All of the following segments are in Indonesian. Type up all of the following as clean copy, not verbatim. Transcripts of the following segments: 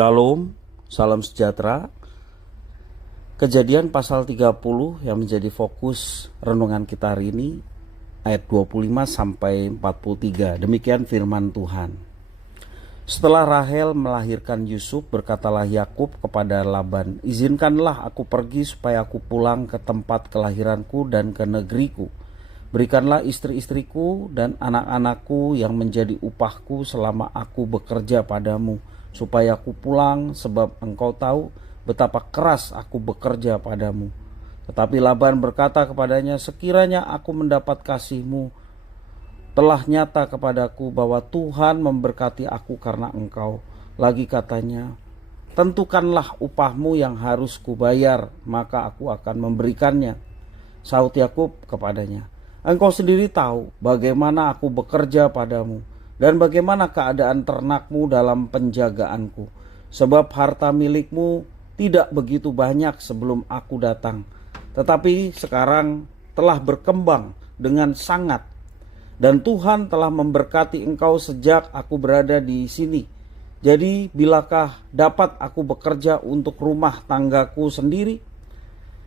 Shalom, salam sejahtera. Kejadian pasal 30 yang menjadi fokus renungan kita hari ini, ayat 25 sampai 43. Demikian firman Tuhan. Setelah Rahel melahirkan Yusuf, berkatalah Yakub kepada Laban, "Izinkanlah aku pergi supaya aku pulang ke tempat kelahiranku dan ke negeriku. Berikanlah istri-istriku dan anak-anakku yang menjadi upahku selama aku bekerja padamu, supaya aku pulang, sebab engkau tahu betapa keras aku bekerja padamu." Tetapi Laban berkata kepadanya, "Sekiranya aku mendapat kasihmu, telah nyata kepadaku bahwa Tuhan memberkati aku karena engkau." Lagi katanya, "Tentukanlah upahmu yang harus kubayar, maka aku akan memberikannya." Sahut Yakub kepadanya, "Engkau sendiri tahu bagaimana aku bekerja padamu dan bagaimana keadaan ternakmu dalam penjagaanku. Sebab harta milikmu tidak begitu banyak sebelum aku datang, tetapi sekarang telah berkembang dengan sangat. Dan Tuhan telah memberkati engkau sejak aku berada di sini. Jadi bilakah dapat aku bekerja untuk rumah tanggaku sendiri?"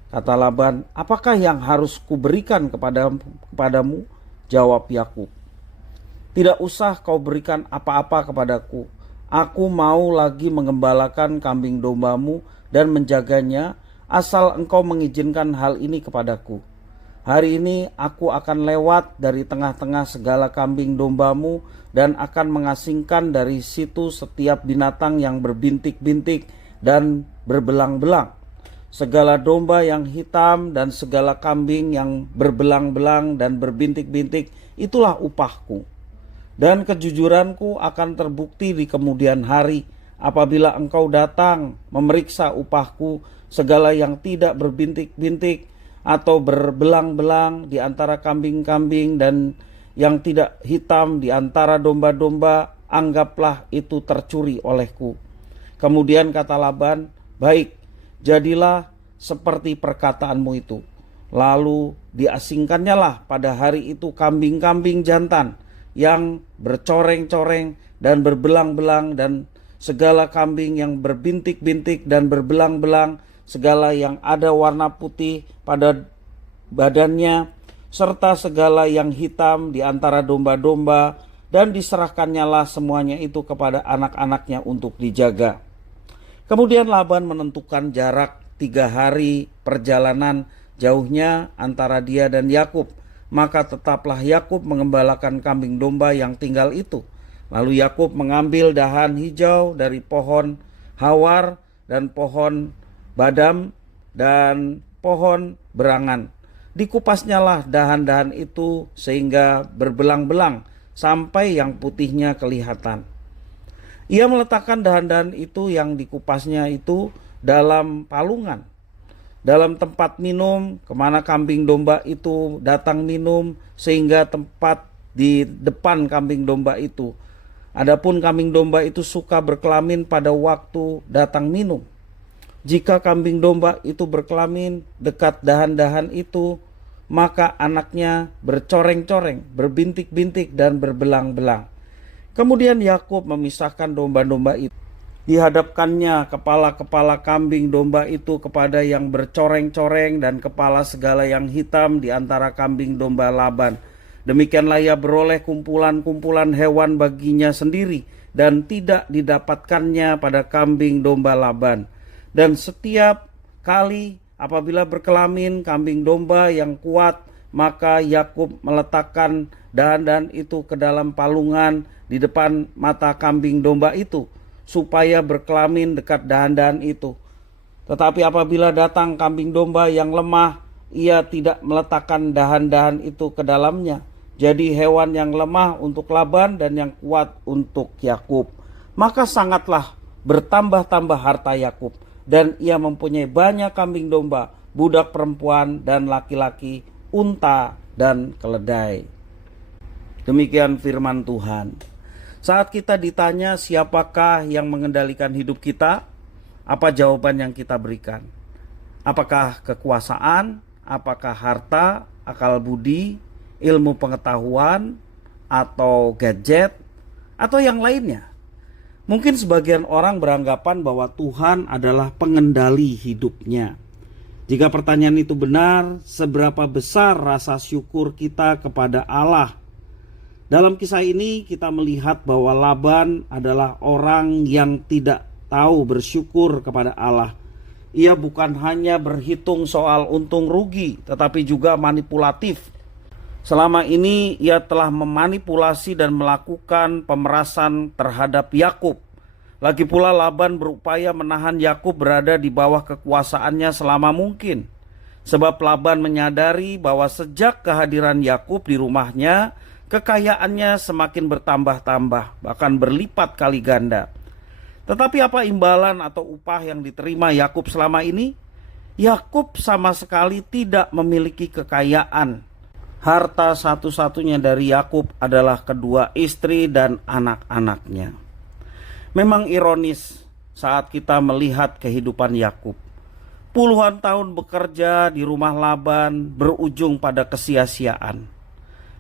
Kata Laban, "Apakah yang harus kuberikan kepadamu?" Jawab Yakub, "Tidak usah kau berikan apa-apa kepadaku. Aku mau lagi mengembalakan kambing dombamu dan menjaganya, asal engkau mengizinkan hal ini kepadaku. Hari ini aku akan lewat dari tengah-tengah segala kambing dombamu dan akan mengasingkan dari situ setiap binatang yang berbintik-bintik dan berbelang-belang. Segala domba yang hitam dan segala kambing yang berbelang-belang dan berbintik-bintik, itulah upahku. Dan kejujuranku akan terbukti di kemudian hari apabila engkau datang memeriksa upahku, segala yang tidak berbintik-bintik atau berbelang-belang di antara kambing-kambing dan yang tidak hitam di antara domba-domba, anggaplah itu tercuri olehku." Kemudian kata Laban, "Baik, jadilah seperti perkataanmu itu." Lalu diasingkannya lah pada hari itu kambing-kambing jantan yang bercoreng-coreng dan berbelang-belang dan segala kambing yang berbintik-bintik dan berbelang-belang, segala yang ada warna putih pada badannya, serta segala yang hitam di antara domba-domba, dan diserahkannya lah semuanya itu kepada anak-anaknya untuk dijaga. Kemudian Laban menentukan jarak 3 hari perjalanan jauhnya antara dia dan Yakub. Maka tetaplah Yakub mengembalakan kambing domba yang tinggal itu. Lalu Yakub mengambil dahan hijau dari pohon hawar dan pohon badam dan pohon berangan. Dikupasnyalah dahan-dahan itu sehingga berbelang-belang sampai yang putihnya kelihatan. Ia meletakkan dahan-dahan itu yang dikupasnya itu dalam palungan, dalam tempat minum kemana kambing domba itu datang minum, sehingga tempat di depan kambing domba itu. Adapun kambing domba itu suka berkelamin pada waktu datang minum. Jika kambing domba itu berkelamin dekat dahan-dahan itu, maka anaknya bercoreng-coreng, berbintik-bintik dan berbelang-belang. Kemudian Yakub memisahkan domba-domba itu. Dihadapkannya kepala-kepala kambing domba itu kepada yang bercoreng-coreng dan kepala segala yang hitam di antara kambing domba Laban. Demikianlah ia beroleh kumpulan-kumpulan hewan baginya sendiri dan tidak didapatkannya pada kambing domba Laban. Dan setiap kali apabila berkelamin kambing domba yang kuat, maka Yakub meletakkan dahan-dahan itu ke dalam palungan di depan mata kambing domba itu, supaya berkelamin dekat dahan-dahan itu. Tetapi apabila datang kambing domba yang lemah, ia tidak meletakkan dahan-dahan itu ke dalamnya. Jadi hewan yang lemah untuk Laban dan yang kuat untuk Yakub. Maka sangatlah bertambah-tambah harta Yakub, dan ia mempunyai banyak kambing domba, budak perempuan dan laki-laki, unta dan keledai. Demikian firman Tuhan. Saat kita ditanya siapakah yang mengendalikan hidup kita, apa jawaban yang kita berikan? Apakah kekuasaan, apakah harta, akal budi, ilmu pengetahuan, atau gadget, atau yang lainnya? Mungkin sebagian orang beranggapan bahwa Tuhan adalah pengendali hidupnya. Jika pertanyaan itu benar, seberapa besar rasa syukur kita kepada Allah? Dalam kisah ini kita melihat bahwa Laban adalah orang yang tidak tahu bersyukur kepada Allah. Ia bukan hanya berhitung soal untung rugi, tetapi juga manipulatif. Selama ini ia telah memanipulasi dan melakukan pemerasan terhadap Yakub. Lagi pula Laban berupaya menahan Yakub berada di bawah kekuasaannya selama mungkin. Sebab Laban menyadari bahwa sejak kehadiran Yakub di rumahnya, kekayaannya semakin bertambah-tambah, bahkan berlipat kali ganda. Tetapi apa imbalan atau upah yang diterima Yakub selama ini? Yakub sama sekali tidak memiliki kekayaan. Harta satu-satunya dari Yakub adalah kedua istri dan anak-anaknya. Memang ironis saat kita melihat kehidupan Yakub. Puluhan tahun bekerja di rumah Laban berujung pada kesia-siaan.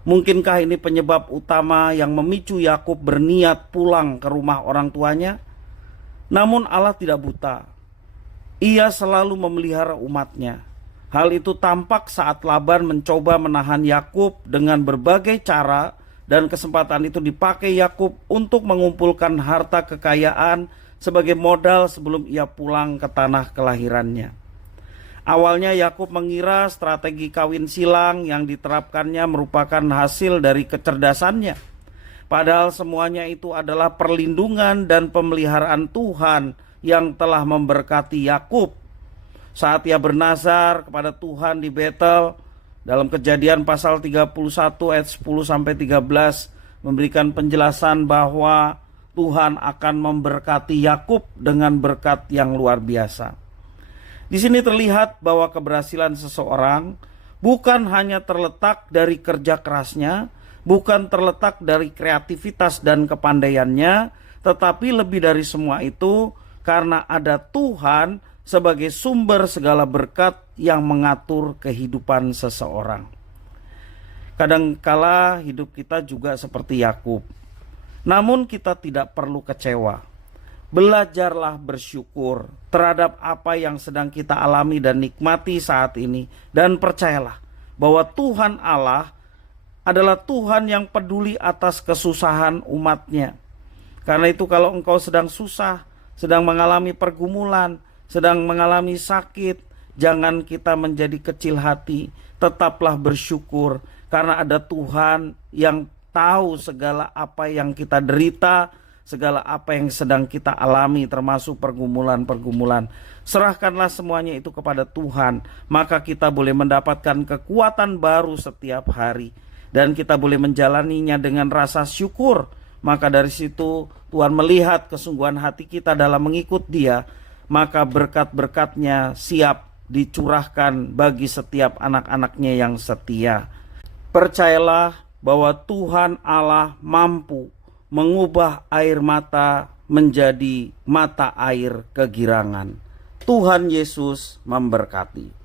Mungkinkah ini penyebab utama yang memicu Yakub berniat pulang ke rumah orang tuanya? Namun Allah tidak buta. Ia selalu memelihara umatnya. Hal itu tampak saat Laban mencoba menahan Yakub dengan berbagai cara, dan kesempatan itu dipakai Yakub untuk mengumpulkan harta kekayaan sebagai modal sebelum ia pulang ke tanah kelahirannya. Awalnya Yakub mengira strategi kawin silang yang diterapkannya merupakan hasil dari kecerdasannya. Padahal semuanya itu adalah perlindungan dan pemeliharaan Tuhan yang telah memberkati Yakub. Saat ia bernazar kepada Tuhan di Betel, dalam Kejadian pasal 31 ayat 10-13 memberikan penjelasan bahwa Tuhan akan memberkati Yakub dengan berkat yang luar biasa. Di sini terlihat bahwa keberhasilan seseorang bukan hanya terletak dari kerja kerasnya, bukan terletak dari kreativitas dan kepandaiannya, tetapi lebih dari semua itu karena ada Tuhan sebagai sumber segala berkat yang mengatur kehidupan seseorang. Kadangkala hidup kita juga seperti Yakub. Namun kita tidak perlu kecewa. Belajarlah bersyukur terhadap apa yang sedang kita alami dan nikmati saat ini, dan percayalah bahwa Tuhan Allah adalah Tuhan yang peduli atas kesusahan umatnya. Karena itu kalau engkau sedang susah, sedang mengalami pergumulan, sedang mengalami sakit, jangan kita menjadi kecil hati. Tetaplah bersyukur karena ada Tuhan yang tahu segala apa yang kita derita, segala apa yang sedang kita alami, termasuk pergumulan-pergumulan. Serahkanlah semuanya itu kepada Tuhan, maka kita boleh mendapatkan kekuatan baru setiap hari. Dan kita boleh menjalaninya dengan rasa syukur. Maka dari situ Tuhan melihat kesungguhan hati kita dalam mengikut Dia, maka berkat-berkatnya siap dicurahkan bagi setiap anak-anaknya yang setia. Percayalah bahwa Tuhan Allah mampu mengubah air mata menjadi mata air kegirangan. Tuhan Yesus memberkati.